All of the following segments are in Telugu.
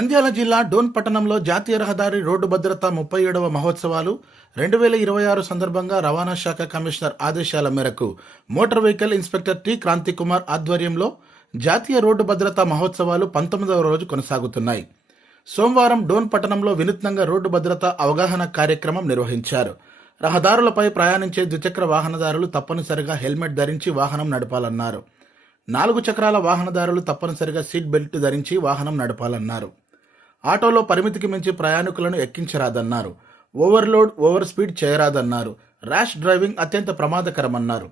నంద్యాల జిల్లా డోన్ పట్టణంలో జాతీయ రహదారి రోడ్డు భద్రత 37వ మహోత్సవాలు 2026 సందర్భంగా రవాణా శాఖ కమిషనర్ ఆదేశాల మేరకు motor vehicle inspector T Kranti Kumar ఆధ్వర్యంలో జాతీయ రోడ్డు భద్రతా మహోత్సవాలు 19వ రోజు కొనసాగుతున్నాయి. సోమవారం డోన్ పట్టణంలో వినూత్నంగా రోడ్డు భద్రత అవగాహన కార్యక్రమం నిర్వహించారు. రహదారులపై ప్రయాణించే ద్విచక్ర వాహనదారులు తప్పనిసరిగా హెల్మెట్ ధరించి వాహనం నడపాలన్నారు. 4 చక్రాల వాహనదారులు తప్పనిసరిగా సీట్ బెల్ట్ ధరించి వాహనం నడపాలన్నారు. ఆటోలో పరిమితికి మించి ప్రయాణికులను ఎక్కించరాదన్నారు. ఓవర్లోడ్, ఓవర్ స్పీడ్ చేయరాదన్నారు. ర్యాష్ డ్రైవింగ్ అత్యంత ప్రమాదకరమన్నారు.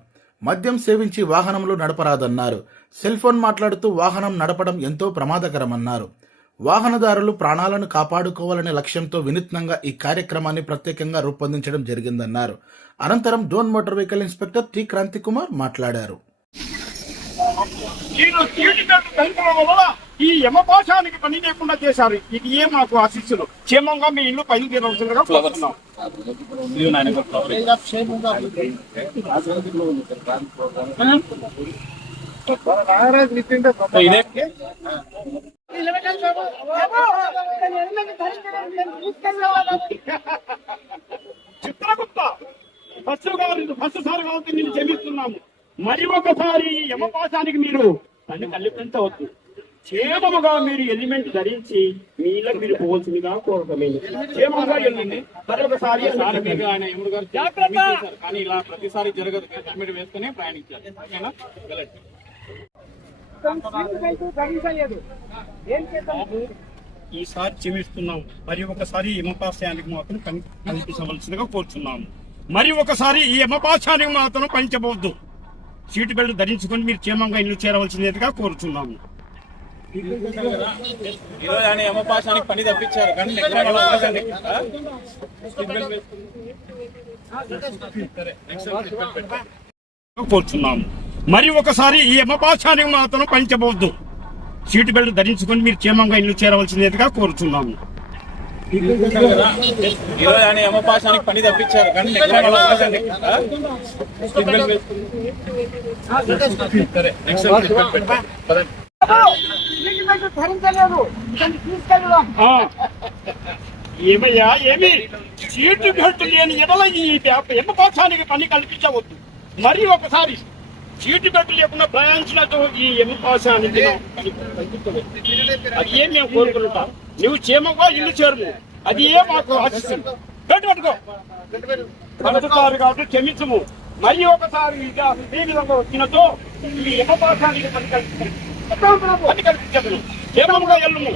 మద్యం సేవించి వాహనంలో నడపరాదన్నారు. సెల్ ఫోన్ మాట్లాడుతూ వాహనం నడపడం ఎంతో ప్రమాదకరమన్నారు. వాహనదారులు ప్రాణాలను కాపాడుకోవాలనే లక్ష్యంతో వినూత్నంగా ఈ కార్యక్రమాన్ని ప్రత్యేకంగా రూపొందించడం జరిగిందన్నారు. అనంతరం Dhone motor vehicle inspector T Kranti Kumar మాట్లాడారు. ఈ యమపాశానికి పని లేకుండా చేశారు. ఇది ఏ మాకు ఆశిస్సులు. క్షేమంగా మీ ఇల్లు పైన తీరవలసిందిగా కోరుతున్నాం. చిత్రగుప్త ఫస్ట్ సారి కాబట్టి నేను క్షమిస్తున్నాము. మరి ఒకసారి యమపాశానికి మీరు పని కల్పించవద్దు. క్షేమముగా మీరు ఎలిమెంట్ ధరించి మీ ఇళ్ళకి మీరు పోవలసిందిగా కోరుకోలేదు. క్షేమంగా వెళ్ళండి. మరొకసారి కానీ ఇలా ప్రతిసారి జరగదు. హెల్మెట్ వేసుకునే ప్రయాణించాలి. ఓకేనా? ఈసారి క్షమిస్తున్నాము. మరి ఒకసారి యమపాశానికి మాత్రం కనిపించవలసిందిగా కోరుచున్నాము. మరి ఒకసారి ఈ యమపాశానికి మాత్రం పంచబోద్దు. సీటు బెల్ట్ ధరించుకొని మీరు క్షేమంగా ఇల్లు చేరవలసిందిగా కోరుచున్నాము. ఈరోజు ఆయన యమపాశానికి పని తప్పించారు కానీ కోరుచున్నాము. మరి ఒకసారి ఈ యమపాశానికి మాత్రం పంచబోద్దు. సీటు బెల్ట్ ధరించుకొని మీరు క్షేమంగా ఇల్లు చేరవలసిందిగా కోరుచున్నాము. ఈరోజు ఆయన యమపాశానికి పని తప్పించారు కానీ ఏమయ్యా ఏమి సీటు బెల్ట్ లేని ఎడల ఈ యమపాశానికి పని కల్పించవద్దు. మరి ఒకసారి సీటు బెల్ట్ లేకుండా ప్రయాణించినట్టు ఈ యమపాశానికి అది ఏం మేము కోరుకుంటాం. నువ్వు క్షేమంగా ఇల్లు చేరుము. అది ఏ మాకు ఆశిస్తుంది. పెట్టుకో కాబట్టి క్షమించము. మరి ఒకసారి ఈ విధంగా వచ్చినట్టు ఈ యమపాశానికి పని కల్పించదు. క్షేమంగా వెళ్ళము.